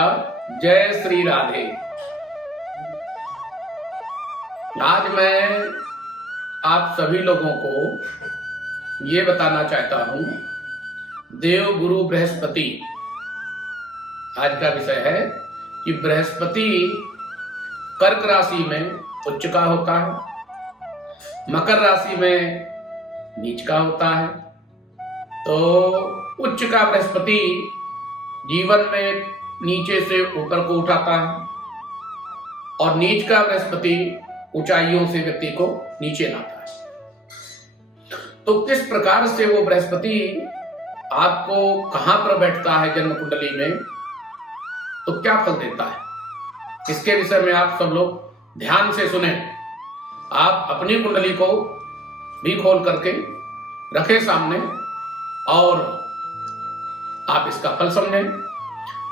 राजा, जय श्री राधे। आज मैं आप सभी लोगों को ये बताना चाहता हूं, देव गुरु बृहस्पति। आज का विषय है कि बृहस्पति कर्क राशि में उच्च का होता है, मकर राशि में नीच का होता है। तो उच्च का बृहस्पति जीवन में नीचे से ऊपर को उठाता है और नीच का बृहस्पति ऊंचाइयों से व्यक्ति को नीचे लाता है। तो किस प्रकार से वो बृहस्पति आपको कहां पर बैठता है जन्म कुंडली में, तो क्या फल देता है, इसके विषय में आप सब लोग ध्यान से सुने। आप अपनी कुंडली को भी खोल करके रखें सामने और आप इसका फल समझें,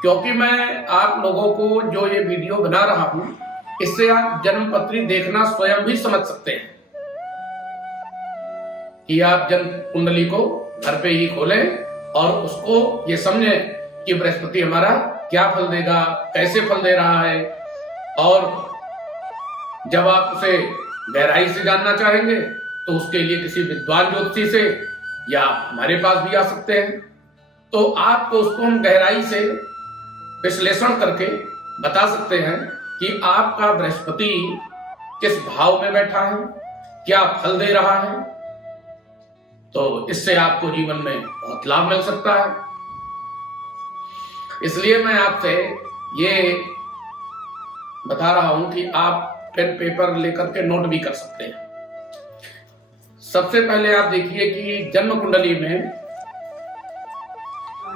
क्योंकि मैं आप लोगों को जो ये वीडियो बना रहा हूं, इससे आप जन्म पत्री देखना स्वयं भी समझ सकते हैं कि आप जन्म कुंडली को घर पे ही खोलें और उसको ये समझें कि बृहस्पति हमारा क्या फल देगा, कैसे फल दे रहा है। और जब आप उसे गहराई से जानना चाहेंगे तो उसके लिए किसी विद्वान ज्योतिषी से या हमारे पास भी आ सकते हैं। तो आपको उसको हम गहराई से विश्लेषण करके बता सकते हैं कि आपका बृहस्पति किस भाव में बैठा है, क्या फल दे रहा है। तो इससे आपको जीवन में बहुत लाभ मिल सकता है। इसलिए मैं आपसे ये बता रहा हूं कि आप पेन पेपर लेकर के नोट भी कर सकते हैं। सबसे पहले आप देखिए कि जन्म कुंडली में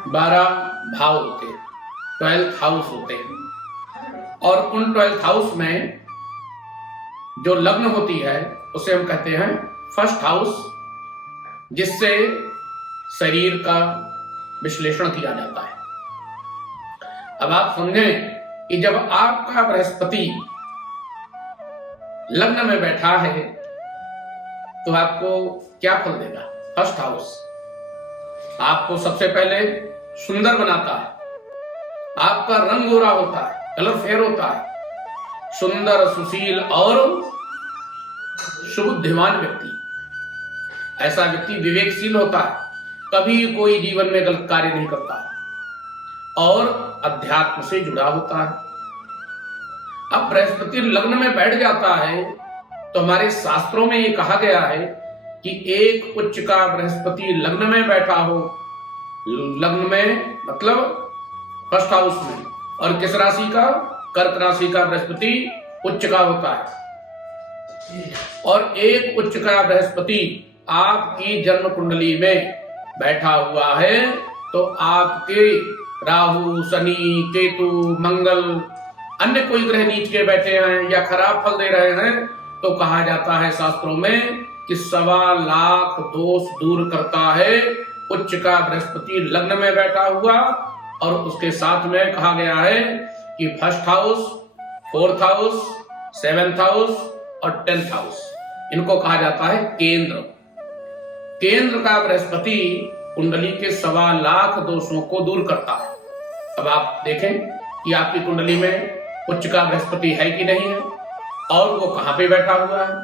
12 भाव होते हैं, 12th हाउस होते हैं, और उन 12th हाउस में जो लग्न होती है उसे हम कहते हैं फर्स्ट हाउस, जिससे शरीर का विश्लेषण किया जाता है। अब आप समझें कि जब आपका बृहस्पति लग्न में बैठा है तो आपको क्या फल देगा। फर्स्ट हाउस आपको सबसे पहले सुंदर बनाता है, आपका रंग गोरा होता है, कलर फेयर होता है, सुंदर, सुशील और सुबुद्धिमान व्यक्ति। ऐसा व्यक्ति विवेकशील होता है, कभी कोई जीवन में गलत कार्य नहीं करता है और अध्यात्म से जुड़ा होता है। अब बृहस्पति लग्न में बैठ जाता है तो हमारे शास्त्रों में ये कहा गया है कि एक उच्च का बृहस्पति लग्न में बैठा हो, लग्न में मतलब फर्स्ट हाउस में, और किस राशि का, कर्क राशि का बृहस्पति उच्च का होता है। और एक उच्च का बृहस्पति आपकी जन्म कुंडली में बैठा हुआ है तो आपके राहु, शनि, केतु, मंगल, अन्य कोई ग्रह नीच के बैठे हैं या खराब फल दे रहे हैं तो कहा जाता है शास्त्रों में कि 1.25 लाख दोष दूर करता है उच्च का बृहस्पति लग्न में बैठा हुआ। और उसके साथ में कहा गया है कि first house, 4th house, 7th house और 10th हाउस, इनको कहा जाता है केंद्र। केंद्र का बृहस्पति कुंडली के 1.25 लाख दोषों को दूर करता है। अब आप देखें कि आपकी कुंडली में उच्च का बृहस्पति है कि नहीं है और वो कहां पे बैठा हुआ है,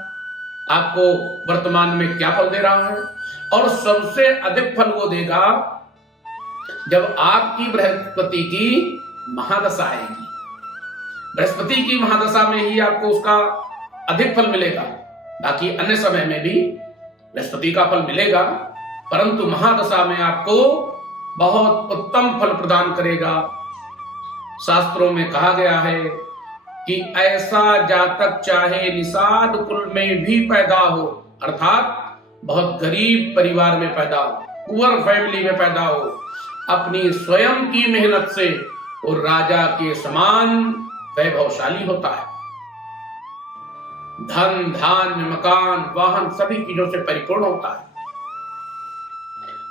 आपको वर्तमान में क्या फल दे रहा है। और सबसे अधिक फल वो देगा जब आपकी बृहस्पति की महादशा आएगी। बृहस्पति की महादशा में ही आपको उसका अधिक फल मिलेगा, बाकी अन्य समय में भी बृहस्पति का फल मिलेगा, परंतु महादशा में आपको बहुत उत्तम फल प्रदान करेगा। शास्त्रों में कहा गया है कि ऐसा जातक चाहे निषाद कुल में भी पैदा हो, अर्थात बहुत गरीब परिवार में पैदा हो, पुअर फैमिली में पैदा हो, अपनी स्वयं की मेहनत से वो राजा के समान वैभवशाली होता है। धन, धान्य, मकान, वाहन सभी चीजों से परिपूर्ण होता है।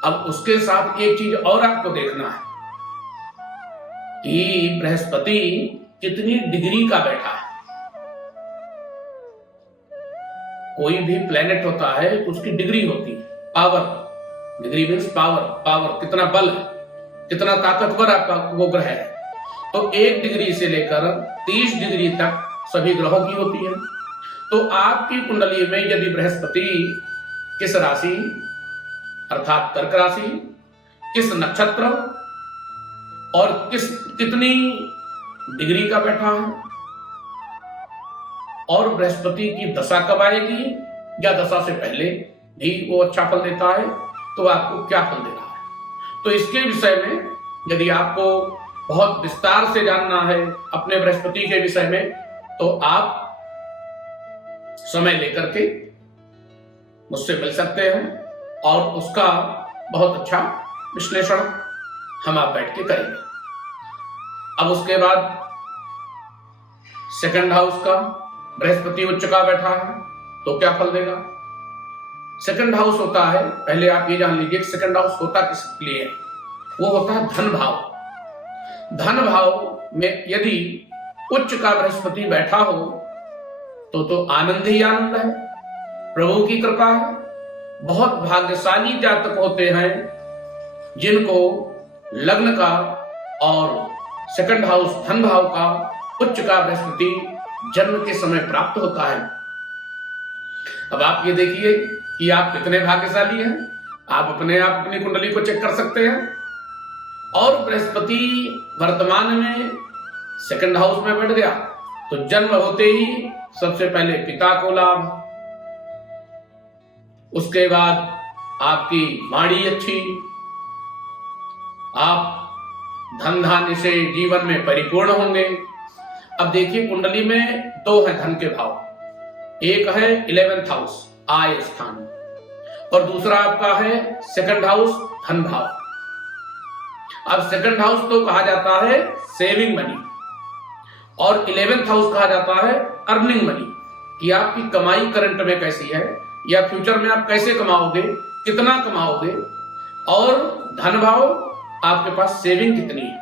अब उसके साथ एक चीज और आपको देखना है कि बृहस्पति कितनी डिग्री का बैठा है। कोई भी प्लेनेट होता है तो उसकी डिग्री होती है, power. Degree means power, power कितना बल है, कितना ताकतवर आपका वो ग्रह है। तो 1 डिग्री से लेकर 30 डिग्री तक सभी ग्रहों की होती है। तो आपकी कुंडली में यदि बृहस्पति किस राशि अर्थात कर्क राशि, किस नक्षत्र और कितनी डिग्री का बैठा है, और बृहस्पति की दशा कब आएगी या दशा से पहले भी वो अच्छा फल देता है, तो आपको क्या फल दे रहा है। तो इसके विषय में यदि आपको बहुत विस्तार से जानना है अपने बृहस्पति के विषय में, तो आप समय लेकर के मुझसे मिल सकते हैं और उसका बहुत अच्छा विश्लेषण हम आप बैठ के करेंगे। अब उसके बाद सेकंड हाउस का बृहस्पति उच्च का बैठा है तो क्या फल देगा। सेकंड हाउस होता है, पहले आप ये जान लीजिए सेकंड हाउस होता किस लिए है। वो होता है धन भाव। धन भाव में यदि उच्च का बृहस्पति बैठा हो तो आनंद ही आनंद है, प्रभु की कृपा है। बहुत भाग्यशाली जातक होते हैं जिनको लग्न का और सेकंड हाउस धन भाव का उच्च का बृहस्पति जन्म के समय प्राप्त होता है। अब आप ये देखिए कि आप कितने भाग्यशाली हैं। आप अपनी कुंडली को चेक कर सकते हैं। और बृहस्पति वर्तमान में सेकंड हाउस में बैठ गया तो जन्म होते ही सबसे पहले पिता को लाभ, उसके बाद आपकी वाणी अच्छी, आप धन धान्य से जीवन में परिपूर्ण होंगे। अब देखिए कुंडली में 2 है धन के भाव, एक है 11th हाउस आय स्थान और दूसरा आपका है सेकंड हाउस धन भाव। अब सेकंड हाउस तो कहा जाता है सेविंग मनी और 11th हाउस कहा जाता है अर्निंग मनी, कि आपकी कमाई करंट में कैसी है या फ्यूचर में आप कैसे कमाओगे, कितना कमाओगे, और धन भाव आपके पास सेविंग कितनी है,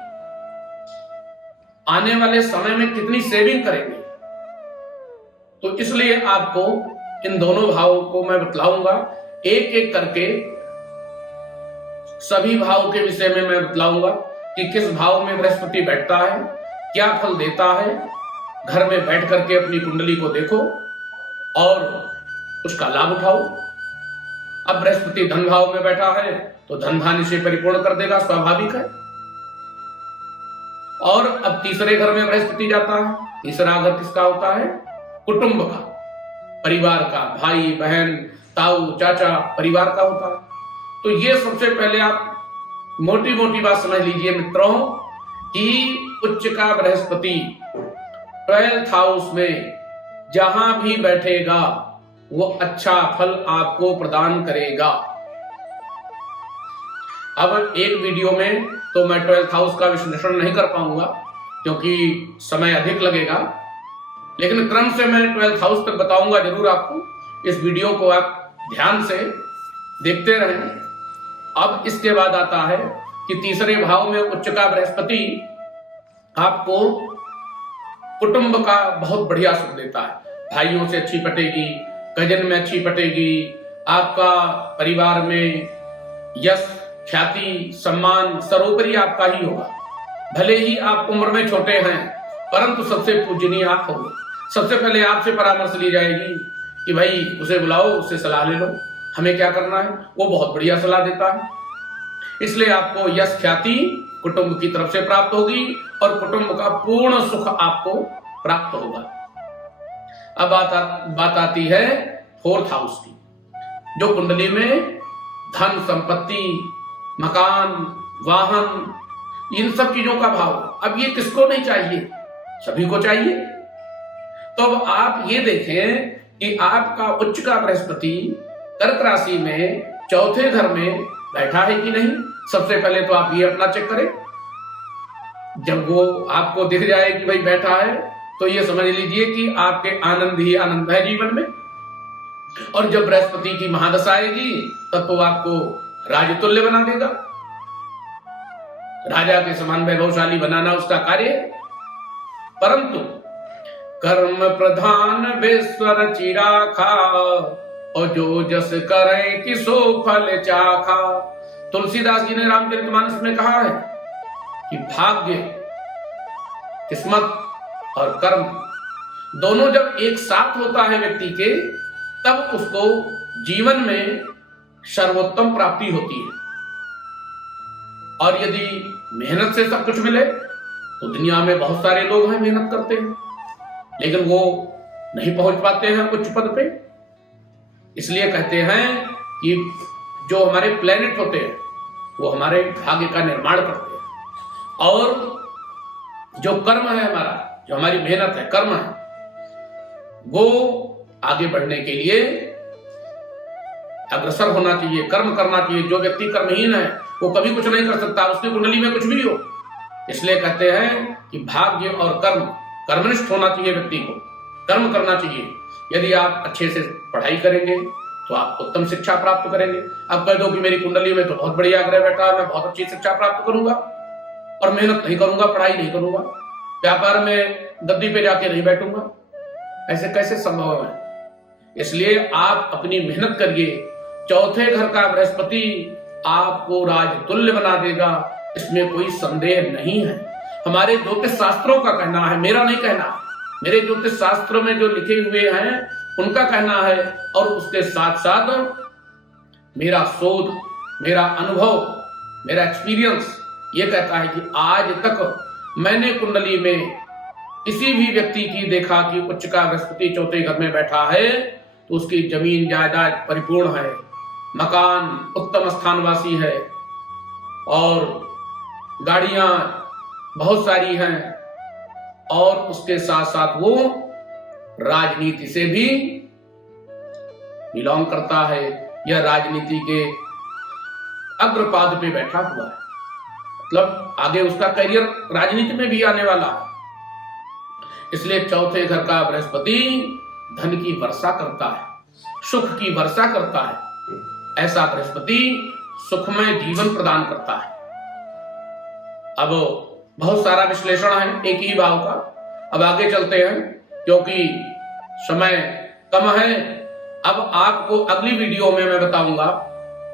आने वाले समय में कितनी सेविंग करेंगे। तो इसलिए आपको इन दोनों भावों को मैं बतलाऊंगा एक एक करके। सभी भाव के विषय में मैं बतलाऊंगा कि किस भाव में बृहस्पति बैठता है, क्या फल देता है। घर में बैठ करके अपनी कुंडली को देखो और उसका लाभ उठाओ। अब बृहस्पति धन भाव में बैठा है तो धन धान्य से परिपूर्ण कर देगा, स्वाभाविक है। और अब तीसरे घर में बृहस्पति जाता है। तीसरा घर किसका होता है? कुटुंब का, परिवार का, भाई बहन ताऊ चाचा परिवार का होता है। तो ये सबसे पहले आप मोटी मोटी बात समझ लीजिए मित्रों कि उच्च का बृहस्पति 12th हाउस में जहां भी बैठेगा वो अच्छा फल आपको प्रदान करेगा। अब एक वीडियो में तो मैं 12th हाउस का विश्लेषण नहीं कर पाऊंगा क्योंकि समय अधिक लगेगा, लेकिन क्रम से मैं 12th हाउस तक बताऊंगा जरूर आपको। इस वीडियो को आप ध्यान से देखते रहें। अब इसके बाद आता है कि तीसरे भाव में उच्च का बृहस्पति आपको कुटुंब का बहुत बढ़िया सुख देता है। भाइयों से अच्छी पटेगी, कजन में अच्छी पटेगी, आपका परिवार में यश ख्याति सम्मान सर्वोपरि आपका ही होगा। भले ही आप उम्र में छोटे हैं परंतु सबसे पूजनीय आप होंगे। सबसे पहले आपसे परामर्श ली जाएगी कि भाई उसे बुलाओ, उससे सलाह ले लो, हमें क्या करना है। वो बहुत बढ़िया सलाह देता है। इसलिए आपको यश ख्याति कुटुंब की तरफ से प्राप्त होगी और कुटुंब का पूर्ण सुख आपको प्राप्त होगा। अब बात आती है 4th हाउस की, जो कुंडली में धन संपत्ति मकान वाहन इन सब चीजों का भाव है। अब ये किसको नहीं चाहिए? सभी को चाहिए। तो अब आप ये देखें कि आपका उच्च का बृहस्पति कर्क राशि में 4थे घर में बैठा है कि नहीं। सबसे पहले तो आप ये अपना चेक करें। जब वो आपको दिख जाए कि भाई बैठा है तो ये समझ लीजिए कि आपके आनंद ही आनंद है जीवन में। और जब बृहस्पति की महादशा आएगी तब तो आपको राजतुल्य बना देगा। राजा के समान वैभवशाली बनाना उसका कार्य है। परंतु कर्म प्रधान बेस्वर चिराखा और जो जस करे कि सो फल चाखा। तुलसीदास जी ने रामचरितमानस में कहा है कि भाग्य किस्मत और कर्म दोनों जब एक साथ होता है व्यक्ति के, तब उसको जीवन में सर्वोत्तम प्राप्ति होती है। और यदि मेहनत से सब कुछ मिले तो दुनिया में बहुत सारे लोग हैं मेहनत करते हैं, लेकिन वो नहीं पहुंच पाते हैं उच्च पद पे। इसलिए कहते हैं कि जो हमारे प्लेनेट होते हैं वो हमारे भाग्य का निर्माण करते हैं, और जो कर्म है हमारा, जो हमारी मेहनत है, कर्म है, वो आगे बढ़ने के लिए अग्रसर होना चाहिए, कर्म करना चाहिए। जो व्यक्ति कर्महीन है वो कभी कुछ नहीं कर सकता, उसकी कुंडली में कुछ भी हो। इसलिए कहते हैं कि भाग्य और कर्म, कर्मनिष्ठ होना चाहिए व्यक्ति को, कर्म करना चाहिए। यदि आप अच्छे से पढ़ाई करेंगे तो आप उत्तम शिक्षा प्राप्त करेंगे। अब कह दो कि मेरी कुंडली में तो बहुत बढ़िया ग्रह बैठा है, मैं बहुत अच्छी शिक्षा प्राप्त करूंगा और मेहनत नहीं करूंगा, पढ़ाई नहीं करूंगा, व्यापार में गद्दी पे जाके नहीं बैठूंगा, ऐसे कैसे संभव है? इसलिए आप अपनी मेहनत करिए। चौथे घर का बृहस्पति आपको राजतुल्य बना देगा, इसमें कोई संदेह नहीं है। हमारे ज्योतिष शास्त्रों का कहना है, मेरा नहीं कहना, मेरे ज्योतिष शास्त्रों में जो लिखे हुए हैं उनका कहना है, और उसके साथ साथ मेरा शोध, मेरा अनुभव, मेरा एक्सपीरियंस ये कहता है कि आज तक मैंने कुंडली में किसी भी व्यक्ति की देखा कि उच्च का बृहस्पति चौथे घर में बैठा है तो उसकी जमीन जायदाद परिपूर्ण है, मकान उत्तम स्थानवासी है, और गाड़ियां बहुत सारी हैं, और उसके साथ साथ वो राजनीति से भी बिलोंग करता है, यह राजनीति के अग्रपाद पे बैठा हुआ है, मतलब आगे उसका करियर राजनीति में भी आने वाला है। इसलिए चौथे घर का बृहस्पति धन की वर्षा करता है, सुख की वर्षा करता है। ऐसा बृहस्पति सुखमय जीवन प्रदान करता है। अब बहुत सारा विश्लेषण है एक ही भाव का, अब आगे चलते हैं क्योंकि समय कम है। अब आपको अगली वीडियो में मैं बताऊंगा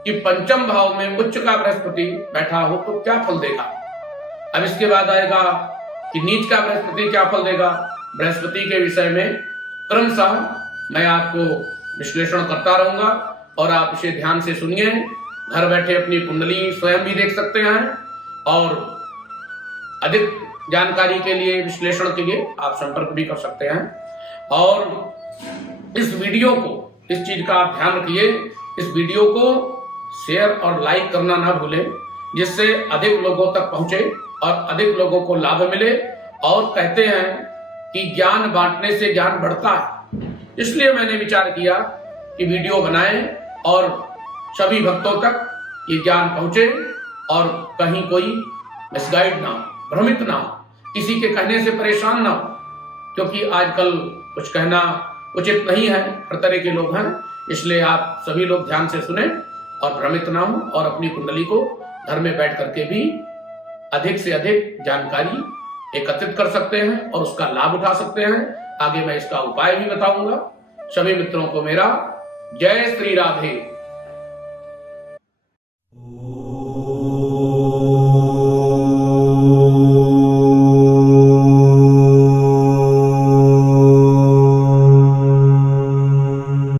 कि पंचम भाव में उच्च का बृहस्पति बैठा हो तो क्या फल देगा। अब इसके बाद आएगा कि नीच का बृहस्पति क्या फल देगा। बृहस्पति के विषय में क्रमशः मैं आपको विश्लेषण करता रहूंगा, और आप इसे ध्यान से सुनिए। घर बैठे अपनी कुंडली स्वयं भी देख सकते हैं, और अधिक जानकारी के लिए, विश्लेषण के लिए आप संपर्क भी कर सकते हैं। और इस वीडियो को, इस चीज का आप ध्यान रखिए, इस वीडियो को शेयर और लाइक करना ना भूलें, जिससे अधिक लोगों तक पहुंचे और अधिक लोगों को लाभ मिले। और कहते हैं कि ज्ञान बांटने से ज्ञान बढ़ता है, इसलिए मैंने विचार किया कि वीडियो बनाएं और सभी भक्तों तक ये ज्ञान पहुंचे, और कहीं कोई मिसगाइड ना हो, भ्रमित ना हो, किसी के कहने से परेशान ना हो, क्योंकि आजकल कुछ कहना उचित नहीं है, हर तरह के लोग हैं। इसलिए आप सभी लोग ध्यान से सुने और भ्रमित ना हो, और अपनी कुंडली को घर में बैठ करके भी अधिक से अधिक जानकारी एकत्रित कर सकते हैं और उसका लाभ उठा सकते हैं। आगे मैं इसका उपाय भी बताऊंगा। सभी मित्रों को मेरा जय श्री राधे।